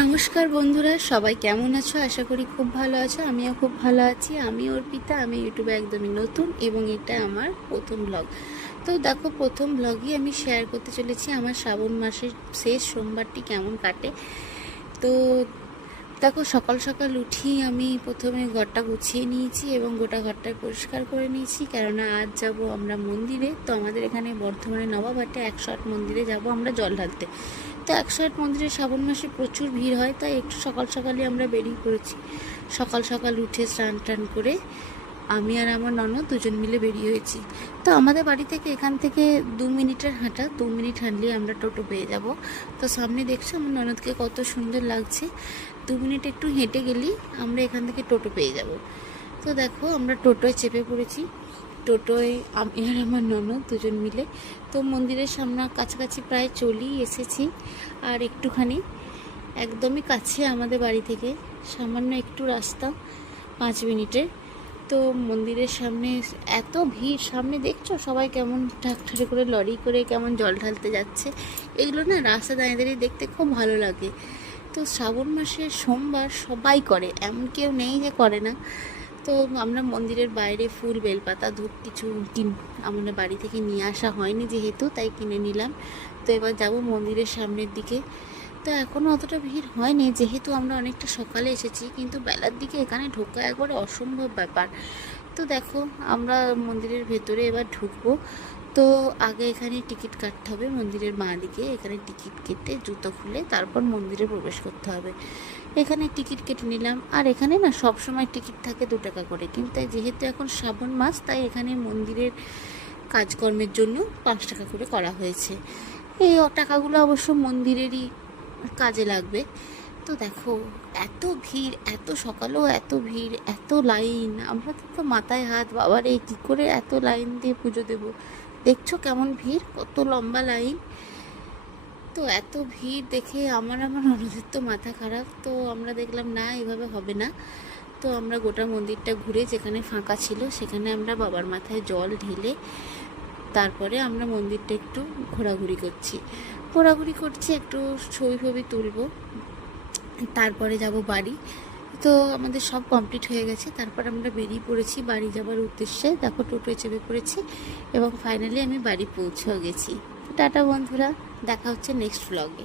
নমস্কার বন্ধুরা, সবাই কেমন আছো? আশা করি খুব ভালো আছো। আমিও খুব ভালো আছি। আমি অর্পিতা, আমি ইউটিউবে একদমই নতুন এবং এটা আমার প্রথম ব্লগ। তো দেখো, প্রথম ব্লগই আমি শেয়ার করতে চলেছি আমার শ্রাবণ মাসের শেষ সোমবারটি কেমন কাটে। তো দেখো, সকাল সকাল উঠি আমি প্রথমে ঘরটা গুছিয়ে নিয়েছি এবং গোটা ঘরটা পরিষ্কার করে নিয়েছি, কেননা আজ যাব আমরা মন্দিরে। তো আমাদের এখানে বর্ধমানে নবাবহাটে 108 মন্দিরে যাব আমরা জল ঢালতে। তো 108 মন্দিরে শ্রাবণ মাসে প্রচুর ভিড় হয়, তাই একটু সকাল সকালই আমরা বেরিয়ে পড়েছি। সকাল সকাল উঠে স্নান টান করে আমি আর আমার ননদ দুজন মিলে বেরিয়ে হয়েছি। তো আমাদের বাড়ি থেকে এখান থেকে 2 মিনিটের হাঁটা, 2 মিনিট হাঁটলেই আমরা টোটো পেয়ে যাব। তো সামনে দেখছো আমার ননদকে কত সুন্দর লাগছে। 2 মিনিট একটু হেঁটে গেলেই আমরা এখান থেকে টোটো পেয়ে যাব। তো দেখো, আমরা টোটোয় চেপে পড়েছি। টোটোয় আমি আর আমার ননদ দুজন মিলে তো মন্দিরের সামনে কাছাকাছি প্রায় চলেই এসেছি। আর একটুখানি, একদমই কাছে আমাদের বাড়ি থেকে, সামান্য একটু রাস্তা, 5 মিনিটের। তো মন্দিরের সামনে এত ভিড়, সামনে দেখছো সবাই কেমন ট্রাক্টরে করে, লরি করে কেমন জল ঢালতে যাচ্ছে। এগুলো না রাস্তা দাঁড়িয়ে দাঁড়িয়ে দেখতে খুব ভালো লাগে। তো শ্রাবণ মাসের সোমবার সবাই করে, এমন কেউ নেই যে করে না। তো আমরা মন্দিরের বাইরে ফুল, বেলপাতা, ধূপ কিছু আমাদের বাড়ি থেকে নিয়ে আসা হয়নি যেহেতু, তাই কিনে নিলাম। তো এবার যাব মন্দিরের সামনের দিকে। তো এখনও অতটা ভিড় হয়নি যেহেতু আমরা অনেকটা সকালে এসেছি, কিন্তু বেলার দিকে এখানে ঢোকা একবারে অসম্ভব ব্যাপার। তো দেখো, আমরা মন্দিরের ভেতরে এবার ঢুকবো। তো আগে এখানে টিকিট কাটতে হবে মন্দিরের বাঁ দিকে, এখানে টিকিট কেটে জুতো খুলে তারপর মন্দিরে প্রবেশ করতে হবে। এখানে টিকিট কেটে নিলাম। আর এখানে না সব সময় টিকিট থাকে 2 টাকা করে, কিন্তু যেহেতু এখন শ্রাবণ মাস, তাই এখানে মন্দিরের কাজকর্মের জন্য 5 টাকা করে করা হয়েছে। এই টাকাগুলো অবশ্য মন্দিরেরই কাজে লাগবে। তো দেখো, এত ভিড়, এত সকালেও এত ভিড়, এত লাইন, আমরা তো মাথায় হাত, বাবার এই কী করে এত লাইন দিয়ে পুজো দেবো। দেখছো কেমন ভিড়, কত লম্বা লাইন। তো এত ভিড় দেখে আমার ননদের তো মাথা খারাপ। তো আমরা দেখলাম না, এভাবে হবে না। তো আমরা গোটা মন্দিরটা ঘুরে, যেখানে ফাঁকা ছিল সেখানে আমরা বাবার মাথায় জল ঢেলে তারপরে আমরা মন্দিরটা একটু ঘোরাঘুরি করছি, একটু ছবি ফবি তুলবো, তারপরে যাব বাড়ি। তো আমাদের সব কমপ্লিট হয়ে গেছে, তারপর আমরা বেরিয়ে পড়েছি বাড়ি যাবার উদ্দেশ্যে। দেখো, টোটোয় চেপে পড়েছি এবং ফাইনালি আমি বাড়ি পৌঁছেও গেছি। টাটা বন্ধুরা, দেখা হচ্ছে নেক্সট ব্লগে।